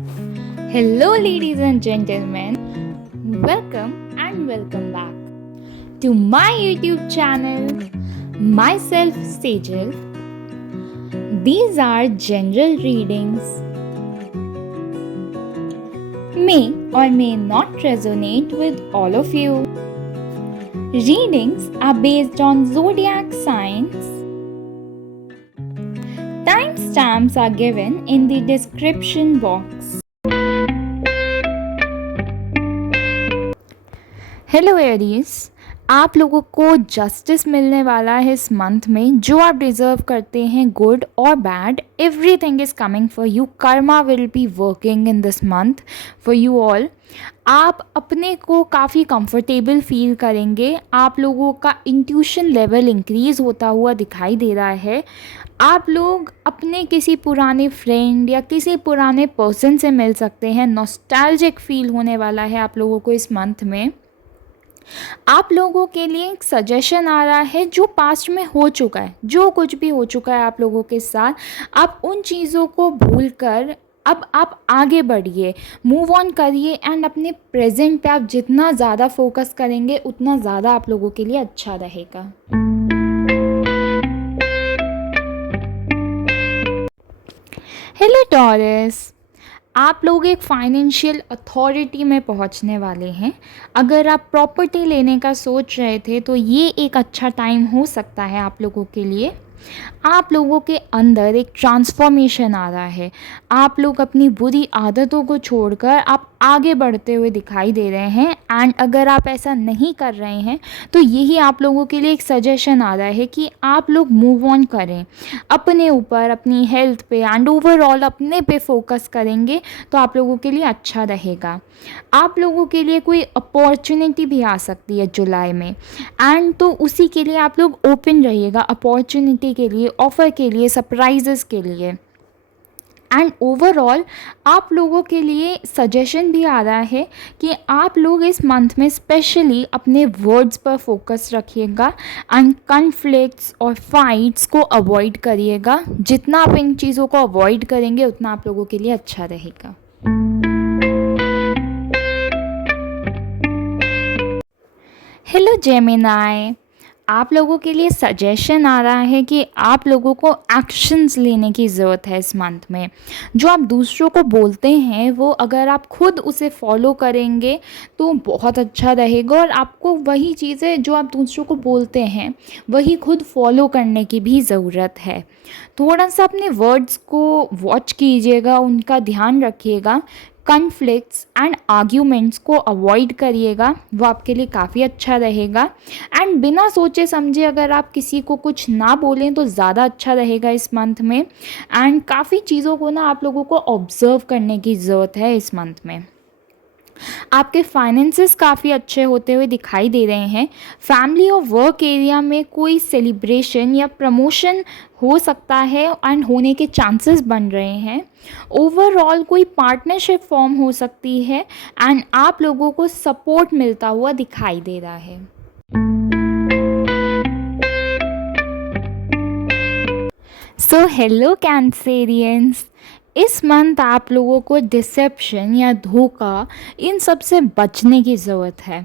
Hello, ladies and gentlemen. Welcome and welcome back to my YouTube channel. Myself, Sejal. These are general readings. May or may not resonate with all of you. Readings are based on zodiac signs. Timestamps are given in the description box. Hello Aries, आप लोगों को justice मिलने वाला है इस month में। जो आप डिज़र्व करते हैं, गुड और bad, everything is coming for you. Karma will be working in this month for you all. आप अपने को काफ़ी कंफर्टेबल फील करेंगे। आप लोगों का इंट्यूशन लेवल इंक्रीज़ होता हुआ दिखाई दे रहा है। आप लोग अपने किसी पुराने फ्रेंड या किसी पुराने पर्सन से मिल सकते हैं। नॉस्टैल्जिक फील होने वाला है आप लोगों को इस मंथ में। आप लोगों के लिए एक सजेशन आ रहा है जो पास्ट में हो चुका है, जो कुछ भी हो चुका है आप लोगों के साथ, आप उन चीज़ों को भूलकर अब आप आगे बढ़िए, मूव ऑन करिए एंड अपने प्रेजेंट पे आप जितना ज़्यादा फोकस करेंगे उतना ज़्यादा आप लोगों के लिए अच्छा रहेगा। हेलो टॉरस, आप लोग एक फाइनेंशियल अथॉरिटी में पहुंचने वाले हैं। अगर आप प्रॉपर्टी लेने का सोच रहे थे तो ये एक अच्छा टाइम हो सकता है आप लोगों के लिए। आप लोगों के अंदर एक ट्रांसफॉर्मेशन आ रहा है। आप लोग अपनी बुरी आदतों को छोड़कर आप आगे बढ़ते हुए दिखाई दे रहे हैं। एंड अगर आप ऐसा नहीं कर रहे हैं तो यही आप लोगों के लिए एक सजेशन आ रहा है कि आप लोग मूव ऑन करें, अपने ऊपर, अपनी हेल्थ पे एंड ओवरऑल अपने पे फोकस करेंगे तो आप लोगों के लिए अच्छा रहेगा। आप लोगों के लिए कोई अपॉर्चुनिटी भी आ सकती है जुलाई में, एंड तो उसी के लिए आप लोग ओपन रहिएगा, अपॉर्चुनिटी के लिए, ऑफ़र के लिए, सरप्राइजेस के लिए। एंड ओवरऑल आप लोगों के लिए सजेशन भी आ रहा है कि आप लोग इस मंथ में स्पेशली अपने वर्ड्स पर फोकस रखिएगा एंड कॉन्फ्लिक्ट्स और फाइट्स को अवॉइड करिएगा। जितना आप इन चीज़ों को अवॉइड करेंगे उतना आप लोगों के लिए अच्छा रहेगा। हेलो जेमिनाई, आप लोगों के लिए सजेशन आ रहा है कि आप लोगों को एक्शंस लेने की ज़रूरत है इस मंथ में। जो आप दूसरों को बोलते हैं वो अगर आप खुद उसे फॉलो करेंगे तो बहुत अच्छा रहेगा, और आपको वही चीज़ें जो आप दूसरों को बोलते हैं वही खुद फॉलो करने की भी ज़रूरत है। थोड़ा सा अपने वर्ड्स को वॉच कीजिएगा, उनका ध्यान रखिएगा। कॉन्फ्लिक्ट्स एंड आर्ग्यूमेंट्स को अवॉइड करिएगा, वो आपके लिए काफ़ी अच्छा रहेगा। एंड बिना सोचे समझे अगर आप किसी को कुछ ना बोलें तो ज़्यादा अच्छा रहेगा इस मंथ में। एंड काफ़ी चीज़ों को ना आप लोगों को ऑब्ज़र्व करने की ज़रूरत है इस मंथ में। आपके फाइनेंसेस काफ़ी अच्छे होते हुए दिखाई दे रहे हैं। फैमिली और वर्क एरिया में कोई सेलिब्रेशन या प्रमोशन हो सकता है एंड होने के चांसेस बन रहे हैं। ओवरऑल कोई पार्टनरशिप फॉर्म हो सकती है एंड आप लोगों को सपोर्ट मिलता हुआ दिखाई दे रहा है। सो हेलो कैंसेरियंस, इस मंथ आप लोगों को डिसेप्शन या धोखा इन सब से बचने की ज़रूरत है।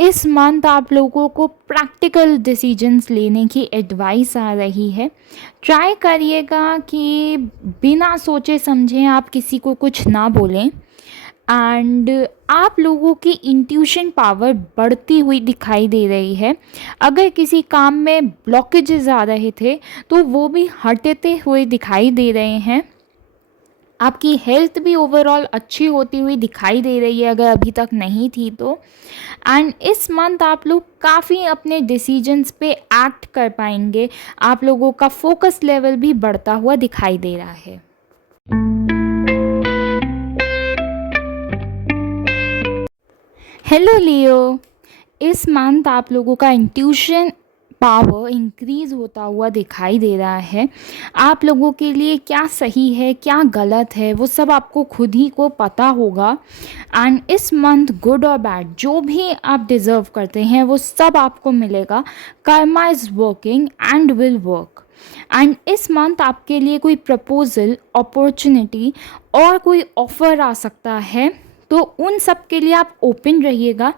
इस मंथ आप लोगों को प्रैक्टिकल डिसीजंस लेने की एडवाइस आ रही है। ट्राई करिएगा कि बिना सोचे समझे आप किसी को कुछ ना बोलें। एंड आप लोगों की इंट्यूशन पावर बढ़ती हुई दिखाई दे रही है। अगर किसी काम में ब्लॉकेजेस आ रहे थे तो वो भी हटते हुए दिखाई दे रहे हैं। आपकी हेल्थ भी ओवरऑल अच्छी होती हुई दिखाई दे रही है अगर अभी तक नहीं थी तो। एंड इस मंथ आप लोग काफ़ी अपने डिसीजंस पे एक्ट कर पाएंगे। आप लोगों का फोकस लेवल भी बढ़ता हुआ दिखाई दे रहा है। हेलो लियो, इस मंथ आप लोगों का इंट्यूशन पावर इंक्रीज़ होता हुआ दिखाई दे रहा है। आप लोगों के लिए क्या सही है क्या गलत है वो सब आपको खुद ही को पता होगा। एंड इस मंथ गुड और बैड जो भी आप डिज़र्व करते हैं वो सब आपको मिलेगा। Karma is working and will work. And इस मंथ आपके लिए कोई प्रपोज़ल, अपॉर्चुनिटी और कोई ऑफ़र आ सकता है, तो उन सब के लिए आप ओपन रहिएगा।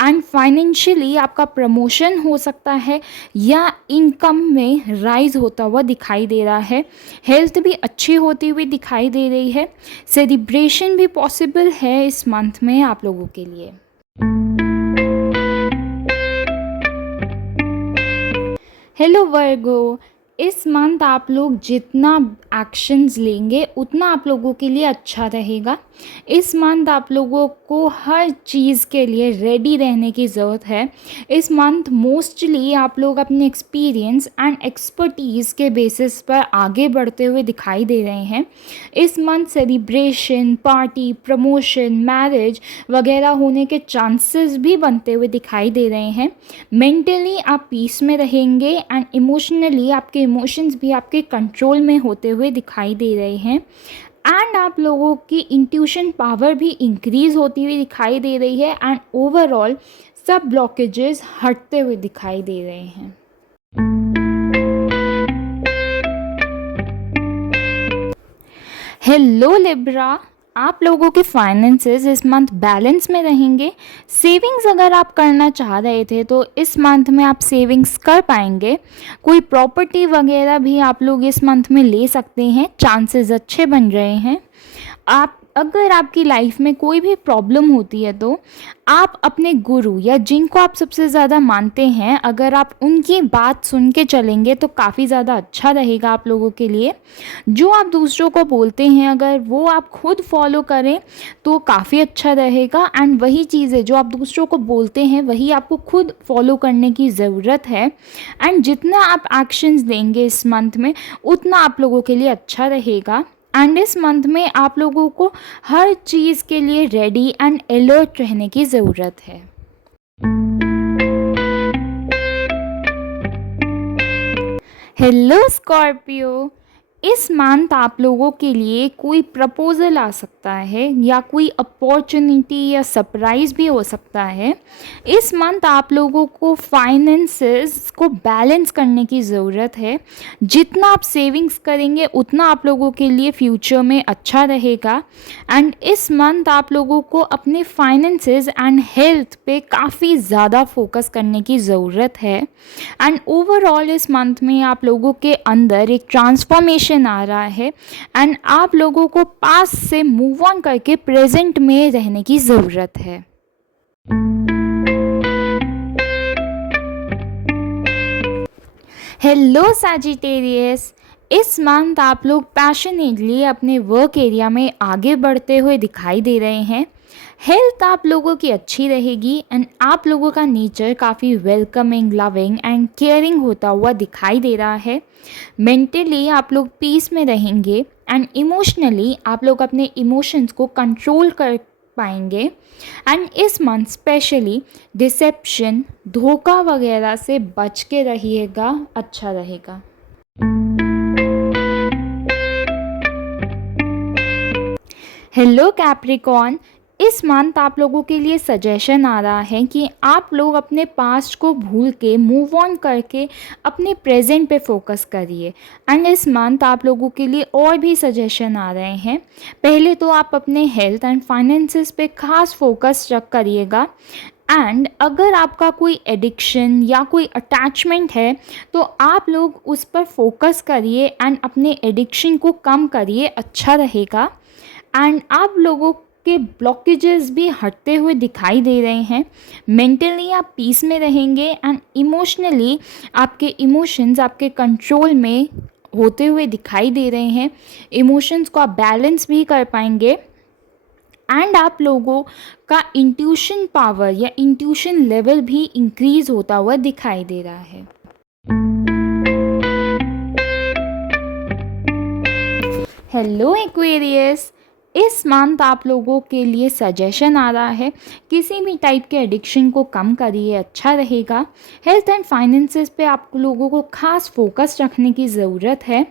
एंड फाइनेंशियली आपका प्रमोशन हो सकता है या इनकम में राइज होता हुआ दिखाई दे रहा है। हेल्थ भी अच्छी होती हुई दिखाई दे रही है। सेलिब्रेशन भी पॉसिबल है इस मंथ में आप लोगों के लिए। हेलो वर्गो, इस मंथ आप लोग जितना एक्शंस लेंगे उतना आप लोगों के लिए अच्छा रहेगा। इस मंथ आप लोगों को हर चीज़ के लिए रेडी रहने की ज़रूरत है। इस मंथ मोस्टली आप लोग अपने एक्सपीरियंस एंड एक्सपर्टीज़ के बेसिस पर आगे बढ़ते हुए दिखाई दे रहे हैं। इस month celebration, party, promotion, marriage वगैरह होने के चांसेस भी बनते हुए दिखाई दे रहे हैं। मेंटली आप पीस में रहेंगे एंड इमोशनली आपके इमोशंस भी आपके कंट्रोल में होते हुए दिखाई दे रहे हैं। एंड आप लोगों की इंट्यूशन पावर भी इंक्रीज़ होती हुई दिखाई दे रही है एंड ओवरऑल सब ब्लॉकेजेस हटते हुए दिखाई दे रहे हैं। हेलो लिब्रा, आप लोगों के फाइनेंसेस इस मंथ बैलेंस में रहेंगे। सेविंग्स अगर आप करना चाह रहे थे तो इस मंथ में आप सेविंग्स कर पाएंगे। कोई प्रॉपर्टी वगैरह भी आप लोग इस मंथ में ले सकते हैं, चांसेस अच्छे बन रहे हैं। आप अगर आपकी लाइफ में कोई भी प्रॉब्लम होती है तो आप अपने गुरु या जिनको आप सबसे ज़्यादा मानते हैं, अगर आप उनकी बात सुन के चलेंगे तो काफ़ी ज़्यादा अच्छा रहेगा आप लोगों के लिए। जो आप दूसरों को बोलते हैं अगर वो आप खुद फॉलो करें तो काफ़ी अच्छा रहेगा। एंड वही चीज़ है जो आप दूसरों को बोलते हैं वही आपको खुद फॉलो करने की ज़रूरत है। एंड जितना आप एक्शंस लेंगे इस मंथ में उतना आप लोगों के लिए अच्छा रहेगा। एंड इस मंथ में आप लोगों को हर चीज़ के लिए रेडी एंड अलर्ट रहने की ज़रूरत है। हेलो स्कॉर्पियो, इस मंथ आप लोगों के लिए कोई प्रपोज़ल आ सकता है या कोई अपॉर्चुनिटी या सरप्राइज़ भी हो सकता है। इस मंथ आप लोगों को फाइनेंसेस को बैलेंस करने की ज़रूरत है। जितना आप सेविंग्स करेंगे उतना आप लोगों के लिए फ्यूचर में अच्छा रहेगा। एंड इस मंथ आप लोगों को अपने फाइनेंसेस एंड हेल्थ पे काफ़ी ज़्यादा फोकस करने की ज़रूरत है। एंड ओवरऑल इस मंथ में आप लोगों के अंदर एक ट्रांसफॉर्मेशन आ रहा है एंड आप लोगों को पास्ट से मूव ऑन करके प्रेजेंट में रहने की ज़रूरत है। हेलो सैजिटेरियस, इस मंथ आप लोग पैशनेटली अपने वर्क एरिया में आगे बढ़ते हुए दिखाई दे रहे हैं। हेल्थ आप लोगों की अच्छी रहेगी एंड आप लोगों का नेचर काफ़ी वेलकमिंग, लविंग एंड केयरिंग होता हुआ दिखाई दे रहा है। मेंटली आप लोग पीस में रहेंगे एंड इमोशनली आप लोग अपने इमोशंस को कंट्रोल कर पाएंगे। एंड इस मंथ स्पेशली डिसेप्शन, धोखा वगैरह से बच के रहिएगा, अच्छा रहेगा। हेलो कैप्रिकॉर्न, इस मंथ आप लोगों के लिए सजेशन आ रहा है कि आप लोग अपने पास्ट को भूल के मूव ऑन करके अपने प्रेजेंट पे फोकस करिए। एंड इस मंथ आप लोगों के लिए और भी सजेशन आ रहे हैं। पहले तो आप अपने हेल्थ एंड फाइनेंसेस पे खास फोकस रख करिएगा। एंड अगर आपका कोई एडिक्शन या कोई अटैचमेंट है तो आप लोग उस पर फोकस करिए एंड अपने एडिक्शन को कम करिए, अच्छा रहेगा। एंड आप लोगों के ब्लॉकेजेस भी हटते हुए दिखाई दे रहे हैं। मेंटली आप पीस में रहेंगे एंड इमोशनली आपके इमोशंस आपके कंट्रोल में होते हुए दिखाई दे रहे हैं। इमोशंस को आप बैलेंस भी कर पाएंगे एंड आप लोगों का इंट्यूशन पावर या इंट्यूशन लेवल भी इंक्रीज होता हुआ दिखाई दे रहा है। हेलो एक्वेरियस, इस मंथ आप लोगों के लिए सजेशन आ रहा है किसी भी टाइप के एडिक्शन को कम करिए, अच्छा रहेगा। हेल्थ एंड फाइनेंसेस पे आप लोगों को खास फोकस रखने की ज़रूरत है।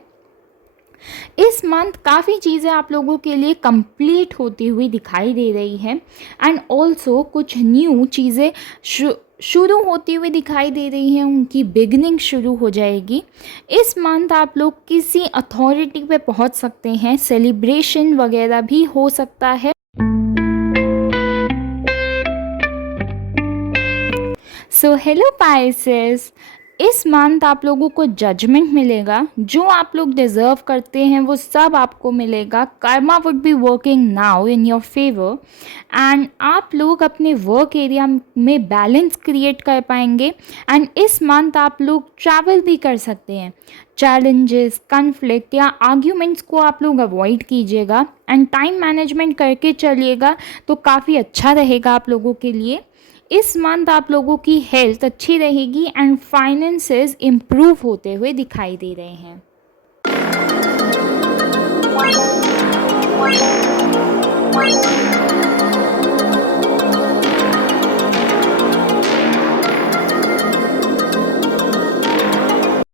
इस मंथ काफ़ी चीज़ें आप लोगों के लिए कंप्लीट होती हुई दिखाई दे रही हैं एंड ऑल्सो कुछ न्यू चीज़ें शुरू होती हुई दिखाई दे रही हैं, उनकी बिगनिंग शुरू हो जाएगी। इस मंथ आप लोग किसी अथॉरिटी पे पहुंच सकते हैं, सेलिब्रेशन वगैरह भी हो सकता है। सो हेलो पाइसेस, इस मंथ आप लोगों को जजमेंट मिलेगा। जो आप लोग डिज़र्व करते हैं वो सब आपको मिलेगा। Karma would be working now in your favour and आप लोग अपने वर्क एरिया में बैलेंस क्रिएट कर पाएंगे। एंड इस मंथ आप लोग ट्रैवल भी कर सकते हैं। चैलेंजेस, कन्फ्लिक्ट या आर्ग्यूमेंट्स को आप लोग अवॉइड कीजिएगा एंड टाइम मैनेजमेंट करके चलिएगा तो काफ़ी अच्छा रहेगा आप लोगों के लिए। इस मंथ आप लोगों की हेल्थ अच्छी रहेगी एंड फाइनेंसेस इम्प्रूव होते हुए दिखाई दे रहे हैं।